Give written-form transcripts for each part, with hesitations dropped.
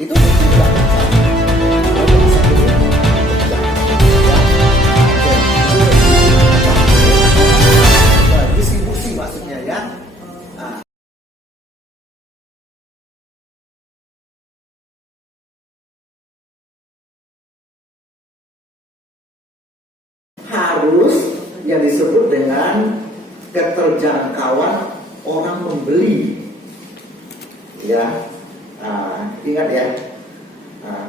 Itu tidak distribusi maksudnya ya. Harus yang disebut dengan keterjangkauan orang membeli ya. Ingat ya,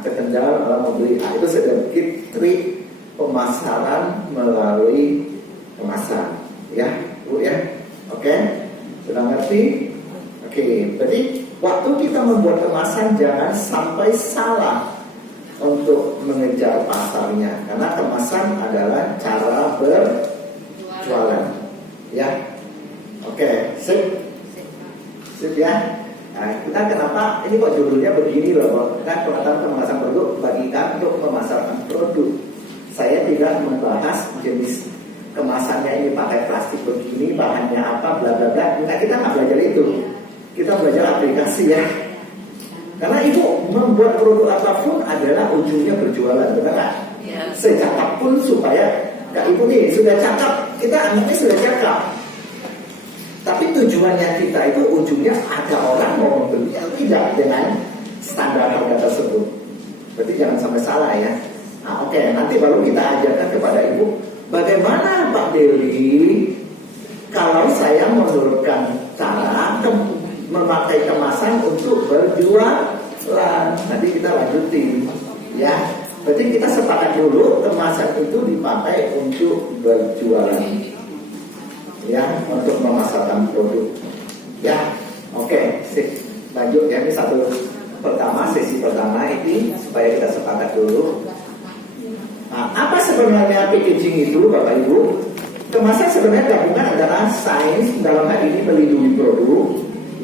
keterjangkauan orang membeli. Itu sedikit trik pemasaran melalui kemasan ya Bu ya. Oke, sudah ngerti? Oke, berarti waktu kita membuat kemasan jangan sampai salah untuk mengejar pasarnya, karena kemasan adalah cara berjualan ya. Oke, sip ya. Nah, kita kenapa ini kok judulnya begini loh? Kita pengetahuan pemasaran produk bagikan untuk memasarkan produk. Saya tidak membahas jenis kemasannya ini pakai plastik begini, bahannya apa, bla bla bla. Nah, kita nggak belajar itu. Kita belajar aplikasi ya. Karena ibu membuat produk apapun adalah ujungnya berjualan, benar nggak? Ya. Secakap pun supaya Kak Ibu nih sudah cakap, kita anaknya sudah cakap. Tapi tujuannya kita itu ujungnya ada orang mau membeli atau tidak dengan standar harga tersebut. Berarti jangan sampai salah ya. Nah, oke, nanti baru kita ajarkan kepada Ibu bagaimana Pak Dewi kalau saya menurunkan cara memakai kemasan untuk berjualan. Nanti kita lanjutin ya. Berarti kita sepakat dulu kemasan itu dipakai untuk berjualan ya, untuk memasarkan produk ya. Oke, sip. Lanjut ya, ini sesi pertama ini supaya kita sepakat dulu. Nah, apa sebenarnya packaging itu Bapak Ibu? Kemasan sebenarnya gabungan antara sains dalam hal ini melindungi produk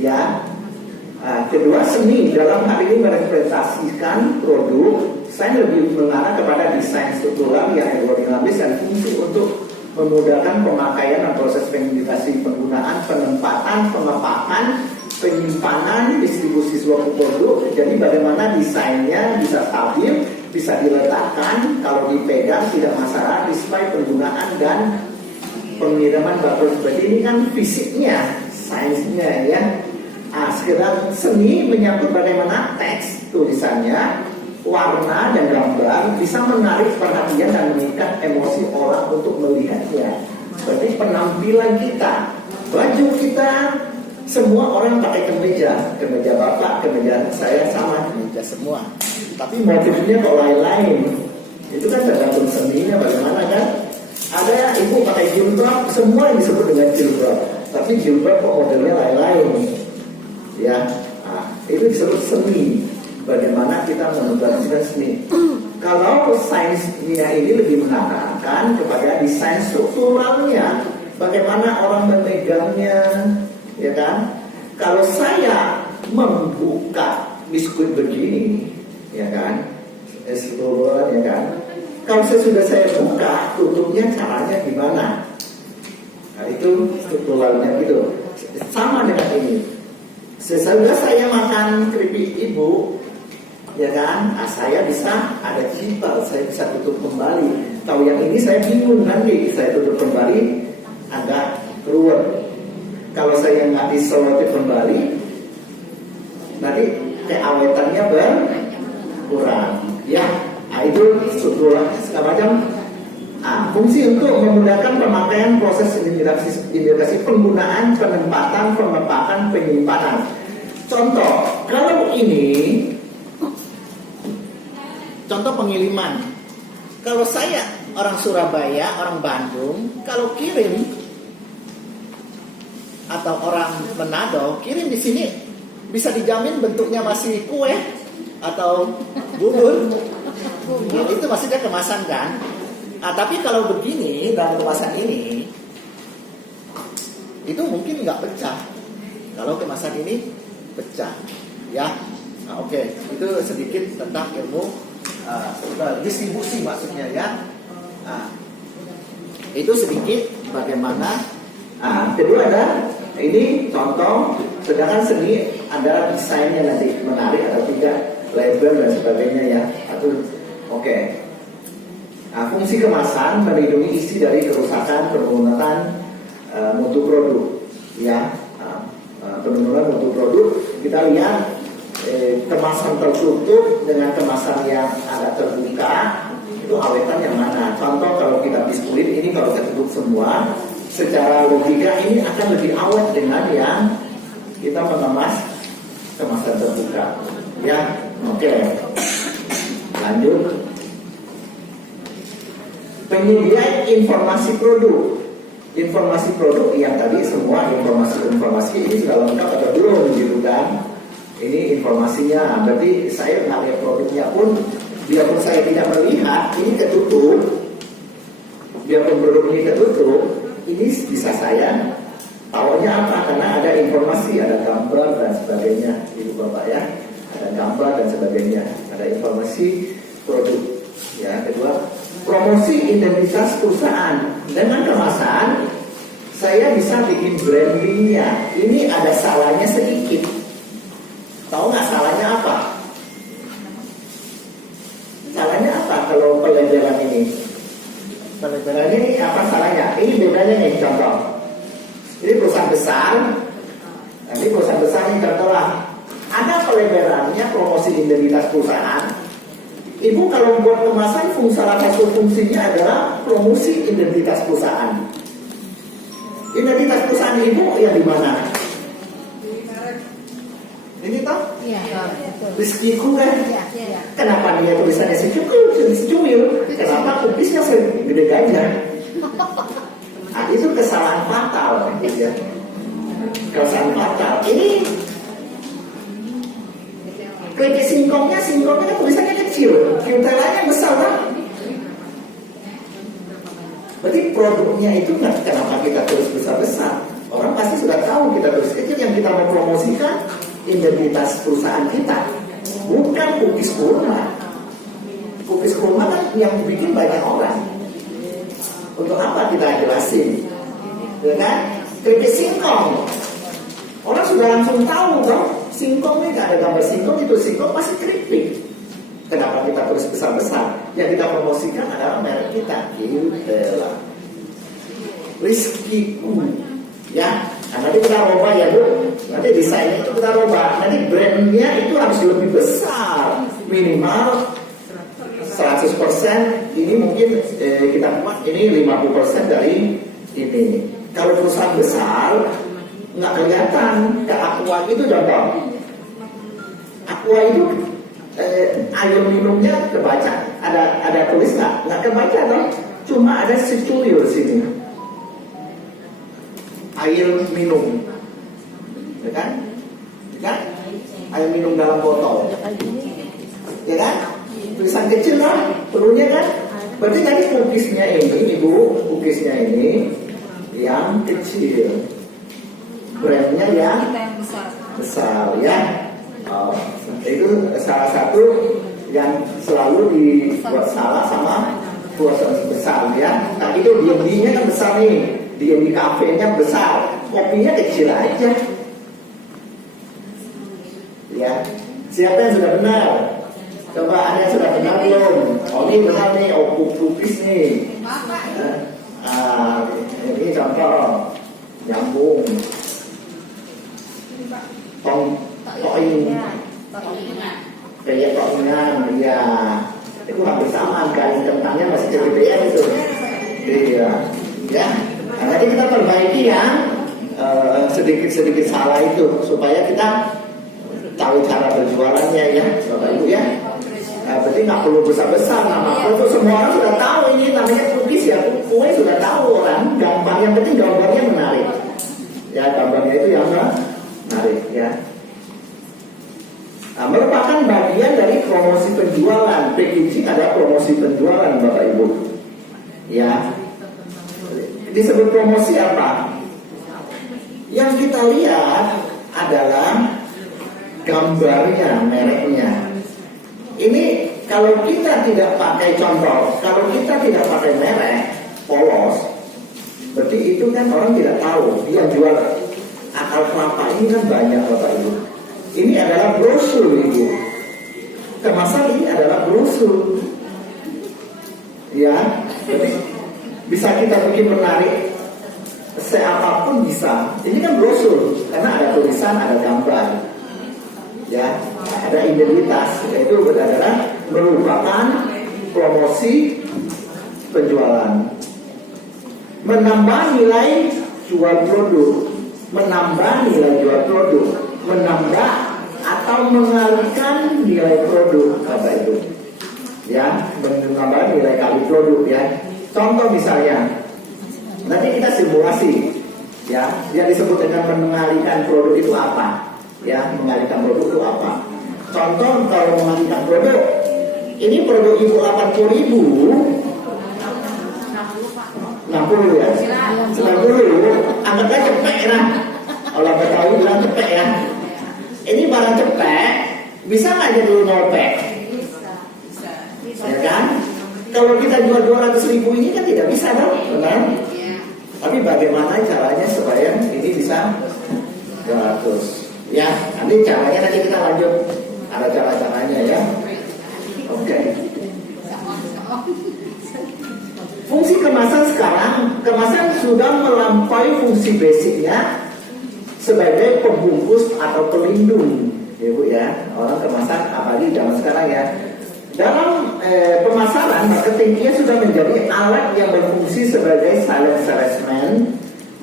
ya. Kedua, seni dalam hal ini merepresentasikan produk. Sains lebih mengarah kepada desain struktural yang aerodinamis dan fungsi untuk memudahkan pemakaian dan proses penyediaan penggunaan, penempatan, pengepakan, penyimpanan, distribusi suatu produk. Jadi bagaimana desainnya bisa stabil, bisa diletakkan, kalau dipegang tidak masalah, display penggunaan dan pengiriman barcode. Berarti ini kan fisiknya, sainsnya ya. Sekedar seni menyangkut bagaimana teks tulisannya, warna dan gambar bisa menarik perhatian dan mengikat emosi orang untuk melihatnya. Berarti penampilan kita, baju kita, semua orang pakai kemeja bapak, kemeja saya sama, kemeja semua. Tapi motifnya kok lain-lain. Itu kan tergantung seninya bagaimana kan. Ada ibu pakai jilbab, semua yang disebut dengan jilbab. Tapi jilbab kok modelnya lain-lain. Ya, itu disebut seni. Bagaimana kita mengembangkan seni. Kalau sainsnya ini lebih mengarahkan kepada desain strukturalnya, bagaimana orang memegangnya, ya kan? Kalau saya membuka biskuit begini, ya kan, struktural, ya kan? Kalau sudah saya buka, tutupnya caranya gimana? Nah, itu strukturalnya gitu. Sama dengan ini. Sesudah saya makan keripik ibu, ya kan, saya bisa ada cipal, saya bisa tutup kembali. Tahu yang ini saya bingung nanti, saya tutup kembali agak ruwet. Kalau saya nggak disolotif kembali, nanti keawetannya berkurang. Ya, itu strukturnya segala macam. Fungsi untuk memudahkan pemakaian proses identifikasi penggunaan, penempatan, pengepakan, penyimpanan. Contoh, kalau ini contoh pengiriman. Kalau saya orang Surabaya, orang Bandung, kalau kirim atau orang Manado kirim di sini bisa dijamin bentuknya masih kue atau bubur. Nah, itu maksudnya kemasan kan? Tapi kalau begini dalam kemasan ini itu mungkin nggak pecah. Kalau kemasan ini pecah, ya. Oke. Itu sedikit tentang ilmu distribusi maksudnya ya. Itu sedikit bagaimana. Kedua ada ini contoh. Sedangkan seni ada desainnya nanti menarik atau tidak. label dan sebagainya ya. Oke. Nah, fungsi kemasan melindungi isi dari kerusakan, penurunan mutu produk, ya. Penurunan mutu produk. Kita lihat kemasan tertutup dengan kemasan yang agak terbuka, itu awetan yang mana? Contoh kalau kita biskuit ini kalau tertutup semua, secara logika ini akan lebih awet dengan yang kita mengemas kemasan terbuka. Ya, oke. Lanjut. Penyedia informasi produk. Informasi produk yang tadi semua informasi ini sudah lengkap atau belum gitu kan? Ini informasinya, berarti saya nggak lihat produknya pun, biarpun saya tidak melihat, ini ketutup. Biarpun produk ini ketutup, ini bisa saya tahunya apa? Karena ada informasi, ada gambar dan sebagainya, Ibu Bapak ya, ada gambar dan sebagainya, ada informasi produk. Ya, kedua, promosi identitas perusahaan dengan kemasan, saya bisa bikin brandingnya. Ini ada salahnya sedikit. Tahu nggak salahnya apa? Salahnya apa kalau pelajaran ini? Pelajaran ini apa salahnya? Ini bedanya nih contoh. Ini perusahaan besar. Ini perusahaan besar ini contoh lah. Ada pelebarannya promosi identitas perusahaan. Ibu kalau buat kemasan salah satu fungsinya adalah promosi identitas perusahaan. Identitas perusahaan ibu yang di mana? Ini toh? Iya. Rizkiku kan? Iya. Kenapa dia tulisannya secukil? Kenapa kupisnya segede gajah? Nah, itu kesalahan fatal. Ya. Kesalahan fatal. Ini keripik singkongnya kan tulisannya kecil, kiltelanya besar kan? Berarti produknya itu kenapa kita terus besar-besar? Orang pasti sudah tahu kita terus kecil, yang kita mau promosikan identitas perusahaan kita, bukan cookies kurma. Cookies kurma kan yang bikin banyak orang. Untuk apa kita jelasin? Dengan keripik singkong, orang sudah langsung tahu dong. Singkong ini gak ada gambar singkong, itu singkong masih keripik. Kenapa kita terus besar-besar? Yang kita promosikan adalah merek kita, Kiltela, Rizkiku. Ya, nah, nanti kita ubah ya Bu. Nanti desainnya itu kita ubah. Nanti brandnya itu harus lebih besar, minimal 100%. Ini mungkin kita buat ini 50% dari ini. Kalau perusahaan besar nggak kelihatan. Kayak Aqua itu contoh. Aqua itu air minumnya kebaca. Ada tulis nggak kebaca dong. Cuma ada secuil sini. Air minum, ya kan? Ya kan? Air minum dalam botol, ya kan? Tulisan kecil lah, perlunya kan? Berarti tadi cookiesnya ini, Ibu, cookiesnya ini yang kecil, brandnya yang besar, ya. Itu salah satu yang selalu dibuat salah sama perusahaan besar, ya. Tapi itu dia kan besar nih. Dia di kafenya besar, kopinya kecil aja. Ya, siapa yang sudah benar? Coba ada yang sudah benar belum? Oh ini benar nih, cookies nih. Ini contoh nyambung. Toing, kayak toingan, ya. Itu hampir sama kan, kentangnya masih gede-gedean itu. Iya, ya. Nah, nanti kita perbaiki yang sedikit-sedikit salah itu supaya kita tahu cara berjualannya ya, Bapak Ibu ya. Berarti nggak perlu besar-besar nama itu semua orang sudah tahu ini namanya cookies ya, kue sudah tahu orang. Gampang, yang penting gambarnya menarik. Ya gambarnya itu yang menarik ya. Nah, merupakan bagian dari promosi penjualan. Packaging adalah promosi penjualan Bapak Ibu. Ya. Disebut promosi apa? Yang kita lihat adalah gambarnya, mereknya. Ini kalau kita tidak pakai contoh, kalau kita tidak pakai merek polos, berarti itu kan orang tidak tahu. Dia jual akal kelapa ini kan banyak Bapak Ibu. Ini adalah brosur Ibu. kemasan ini adalah brosur. Ya, jadi bisa kita bikin menarik seapapun bisa. Ini kan brosur karena ada tulisan, ada gambar, ya, ada identitas. Itu adalah merupakan promosi penjualan, menambah nilai jual produk, menambah nilai jual produk, menambah atau mengalihkan nilai produk, apa itu? Ya, menambah nilai kali produk, ya. Contoh misalnya, nanti kita simulasi, ya, yang disebut dengan mengalihkan produk itu apa? Ya, mengalihkan produk itu apa? Contoh kalau mengalihkan produk, ini produk ibu 80.000, 60 ya, 90, anggaplah cepet lah. Kalau Betawi bilang cepet ya. Ini barang cepet, bisa nggak jadi 0 pack? Ya kan? Kalau kita jual 200.000 ini kan tidak bisa dong, benar? Tapi bagaimana caranya supaya ini bisa 200? Ya, nanti caranya nanti kita lanjut. Ada cara-caranya ya. Oke. Fungsi kemasan sekarang, kemasan sudah melampaui fungsi basicnya sebagai pembungkus atau pelindung, ya Bu ya. Orang kemasan apalagi zaman sekarang ya. Dalam pemasaran, marketing dia sudah menjadi alat yang berfungsi sebagai silent salesman.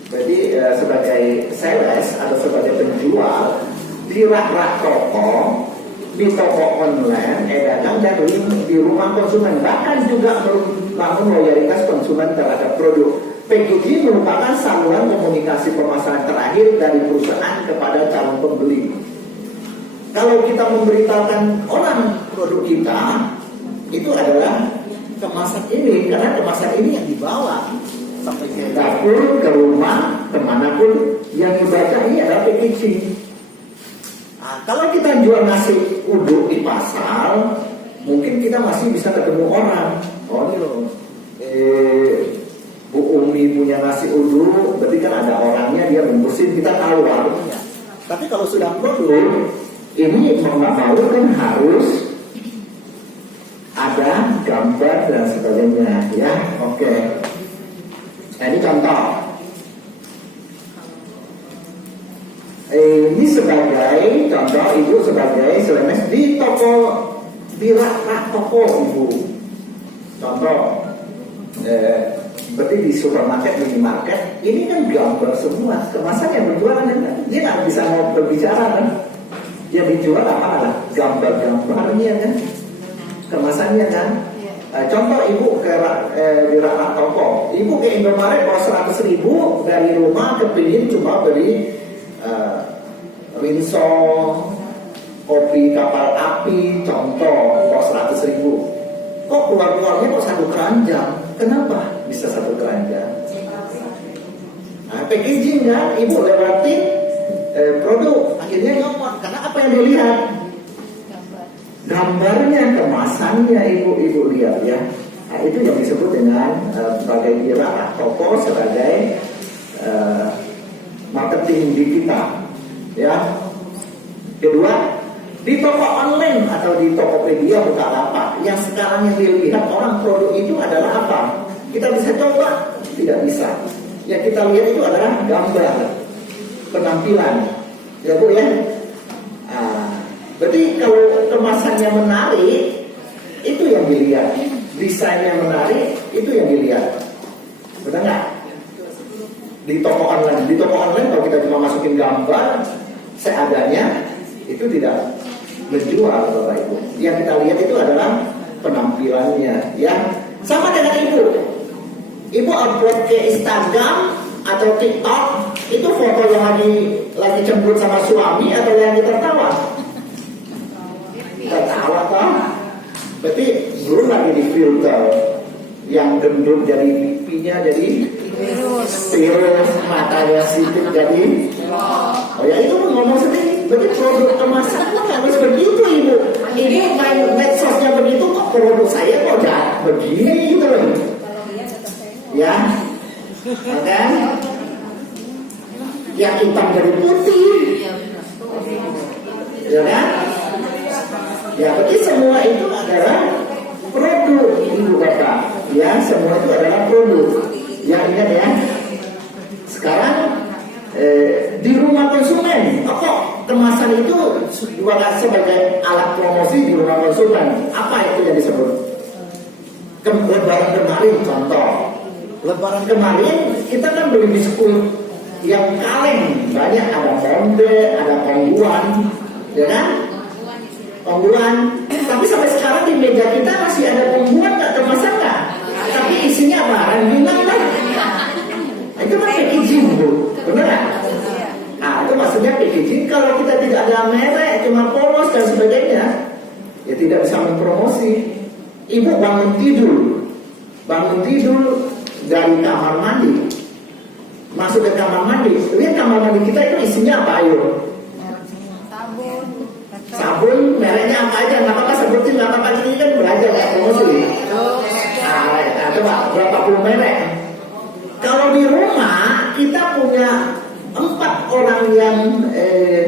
Jadi sebagai sales atau sebagai penjual di rak-rak toko, di toko online, dagang dan di rumah konsumen, bahkan juga membangun loyalitas konsumen terhadap produk. P2G merupakan saluran komunikasi pemasaran terakhir dari perusahaan kepada calon pembeli. Kalau kita memberitakan orang produk kita, itu adalah kemasan ini, karena kemasan ini yang dibawa sampai ke dapur, ke rumah, kemanapun yang dibaca ini adalah packaging. Nah, kalau kita jual nasi uduk di pasar, mungkin kita masih bisa ketemu orang. Oh ini loh, Bu Umi punya nasi uduk, berarti kan ada orangnya, dia bungkusin, kita tahu warungnya. Tapi kalau sudah produk, ini mau nggak mau kan harus ada gambar dan sebagainya, ya. Oke. Nah, ini contoh. Ini sebagai contoh, ibu sebagai selemes di toko, di rak toko ibu. Contoh, berarti di supermarket, minimarket, ini kan gambar semua. Kemasan yang berjualan kan, dia nggak bisa mau berbicara kan. Yang dijual apa? Gambar-gambarnya kan, kemasannya kan. Contoh ibu di rak toko, ibu ke Indomaret bawa 100.000 dari rumah, kepingin cuma beli rinso, kopi kapal api, contoh kok 100.000. Kok keluarnya kok 1 keranjang? Kenapa bisa 1 keranjang? Nah, packaging kan, ibu lewatin produk, akhirnya nyomot. Karena apa yang dilihat? Gambarnya, kemasannya ibu lihat ya. Nah, itu yang disebut dengan sebagai kira toko, sebagai marketing digital. Ya. Kedua, di toko online atau di Tokopedia, Bukalapak, yang sekarang yang dilihat orang produk itu adalah apa? Kita bisa coba? Tidak bisa. Yang kita lihat itu adalah gambar, penampilan, ya Bu ya. Berarti kalau kemasannya menarik, itu yang dilihat. Desainnya menarik, itu yang dilihat. Benar nggak? Di toko online kalau kita cuma masukin gambar seadanya, itu tidak menjual, Bapak Ibu. Yang kita lihat itu adalah penampilannya, ya. Sama dengan ibu upload ke Instagram atau TikTok, itu foto yang lagi cemberut sama suami atau yang tertawa? Tertawa toh. Berarti belum lagi di filter, yang gendut jadi pipinya jadi tirus, matanya sipit jadi. Oh ya, itu ngomong sendiri. Berarti produk kemasan harus begitu ibu. Ini main medsosnya begitu, kok produk saya kok begini gitu loh. Ya, kan? Yang hitam jadi putih, ya kan? Ya, berarti semua itu adalah produk, Ibu Bapak. Ya, semua itu adalah produk. Ya, ingat ya. Sekarang di rumah konsumen, kok kemasan itu juga sebagai alat promosi di rumah konsumen? Apa itu yang disebut? Lebaran kemarin contoh. Lebaran kemarin kita kan beli biskuit yang kaleng, banyak, ada Monde, ada Kongguan, ya kan? Kongguan. Tapi sampai sekarang di meja kita masih ada Kongguan, nggak kemasan nggak? Tapi isinya apa? Rengginang kan? Itu kan packaging, Bu, benar nggak? Nah, itu maksudnya packaging. Kalau kita tidak ada merek, cuma polos dan sebagainya, ya tidak bisa mempromosi. Ibu bangun tidur dari kamar mandi, masuk ke kamar mandi. Lihat kamar mandi kita itu isinya apa, ayo? Sabun, mereknya apa aja? Nggak apa-apa sebutin, nggak apa-apa, ini kan belajar ya promosi. Nah, coba berapa puluh merek. Kalau di rumah kita punya 4 orang yang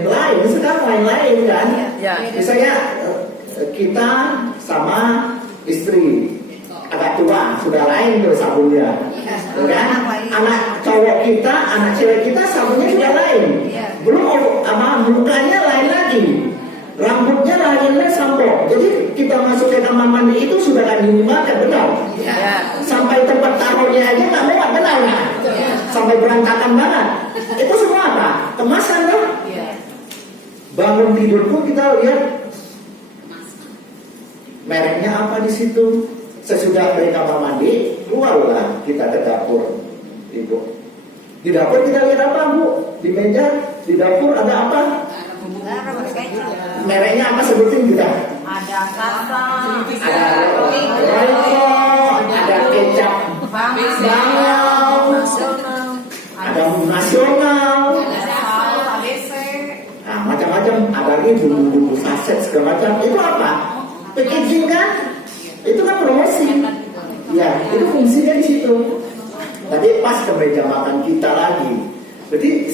lain, sekarang lain-lain kan? Misalnya kita sama istri agak tua, sudah lain tuh sabunnya, kan? Anak cowok kita, anak cewek kita sabunnya sudah lain. Belum mukanya lain lagi, rambutnya lainnya sampo. Jadi kita masuk ke kamar mandi itu sudah kan dimakan, benar? Sampai tempat taruhnya aja nggak lewat, benar nggak? Sampai berantakan banget. Itu semua apa? Kemasan kan? Bangun tidur pun kita lihat mereknya apa di situ. Sesudah dari kamar mandi, keluarlah kita ke dapur, Ibu. Di dapur kita lihat apa, Bu? Di meja, di dapur ada apa? Mereknya apa sebutin kita? Ada Sasa, Ada Royco, ada kecap Bangau, ada nasional, nah macam-macam. Ada lagi bumbu-bumbu saset segala macam. Itu apa? Packaging kan? Itu kan promosi. Ya, itu fungsinya di situ. Tadi pas ke meja makan kita lagi. Jadi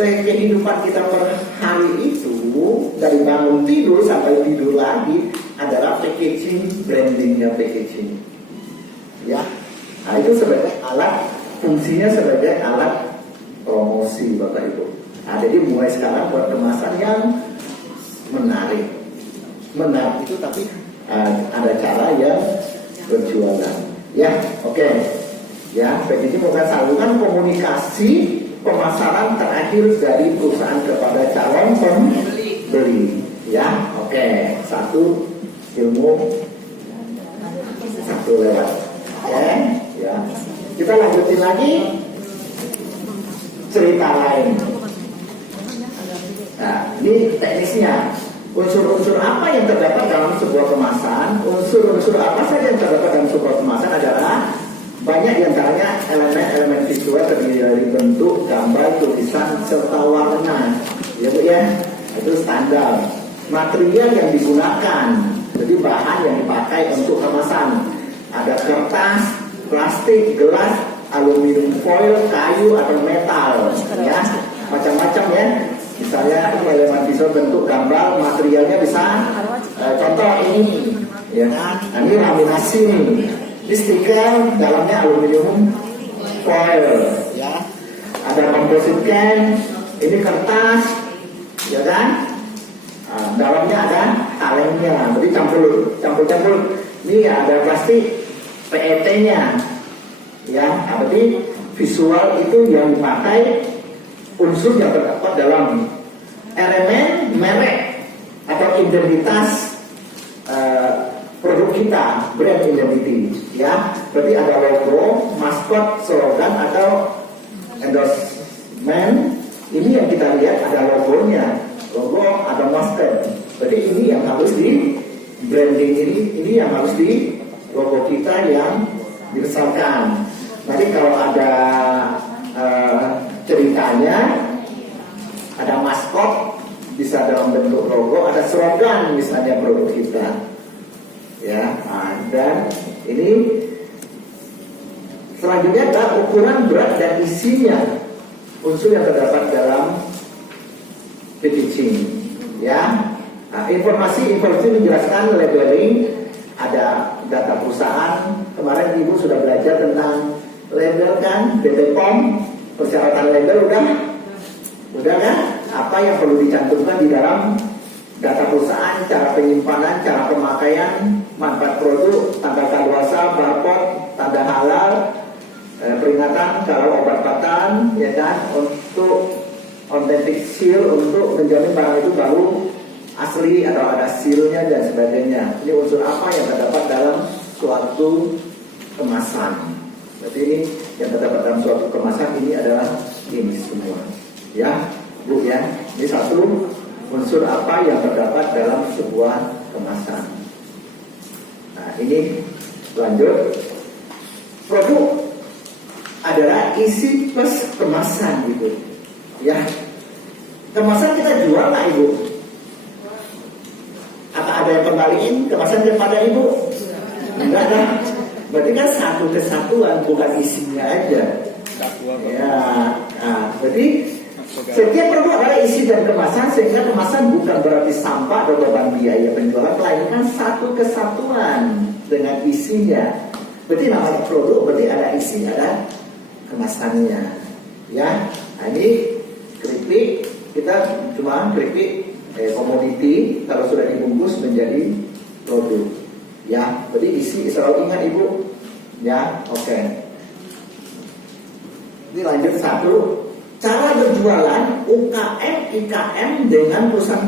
kehidupan kita per hari itu, dari bangun tidur sampai tidur lagi, adalah packaging, brandingnya packaging. Ya, nah itu sebagai alat, fungsinya sebagai alat promosi, Bapak Ibu. Nah, jadi mulai sekarang buat kemasan yang menarik itu, tapi ada cara yang berjualan. Ya, oke. Ya, packaging merupakan saluran komunikasi pemasaran terakhir dari perusahaan kepada calon pembeli. Ya, oke. Satu ilmu, satu lewat. Oke, ya. Kita lanjutin lagi cerita lain. Nah, ini teknisnya. Unsur-unsur apa yang terdapat dalam sebuah kemasan? Unsur-unsur apa saja yang terdapat dalam sebuah kemasan adalah banyak diantaranya elemen-elemen visual terdiri dari bentuk, gambar, tulisan, serta warna. Ya Bu ya, itu standar. Material yang digunakan, jadi bahan yang dipakai untuk kemasan. Ada kertas, plastik, gelas, aluminium foil, kayu atau metal. Ya, macam-macam ya. Misalnya elemen visual, bentuk, gambar, materialnya bisa contoh ini, ya. Nah, ini laminasi nih. Ini stiker, dalamnya aluminium foil, ya. Ada composite can, ini kertas, ya kan? Nah, dalamnya ada kalengnya, jadi campur. Ini ada plastik PET-nya, ya. Berarti visual itu yang dipakai, unsur yang terdapat dalam elemen merek atau identitas produk kita, brand identity, ya. Berarti ada logo, maskot, slogan atau endorsement. Ini yang kita lihat ada logonya, logo ada maskot. Berarti ini yang harus di branding, ini yang harus di logo kita yang dibesarkan. Nanti kalau ada ceritanya, ada maskot bisa dalam bentuk logo, ada slogan misalnya produk kita, ya. Dan ini selanjutnya adalah ukuran, berat dan isinya, unsur yang terdapat dalam packaging, ya. Nah, informasi menjelaskan labeling, ada data perusahaan. Kemarin Ibu sudah belajar tentang label kan, BPOM, persyaratan label udah kan? Apa yang perlu dicantumkan di dalam data perusahaan, cara penyimpanan, cara pemakaian, manfaat produk, tanda kadaluarsa, barcode, tanda halal, peringatan kalau obat-obatan, ya kan, untuk authentic seal, untuk menjamin barang itu baru asli atau ada sealnya dan sebagainya. Ini unsur apa yang terdapat dalam suatu kemasan. Berarti ini yang terdapat dalam suatu kemasan ini adalah ini semua. Ya, Bu ya. Ini satu unsur apa yang terdapat dalam sebuah kemasan. Nah, ini lanjut. Produk adalah isi plus kemasan gitu. Ya. Kemasan kita jual nggak Ibu? Apa ada yang kembaliin kemasan kepada Ibu? Enggak kan? Berarti kan satu kesatuan, bukan isinya aja. Ya, nah, berarti setiap produk adalah isi dan kemasan, sehingga kemasan bukan berarti sampah atau beban biaya penjualan, melainkan satu kesatuan dengan isinya. Berarti namanya produk, berarti ada isi, ada kemasannya. Ya, nah ini keripik, kita cuma keripik komoditi, kalau sudah dibungkus menjadi produk. Ya, berarti isi selalu ingat Ibu. Ya, oke. Ini lanjut satu. Cara berjualan UKM IKM dengan perusahaan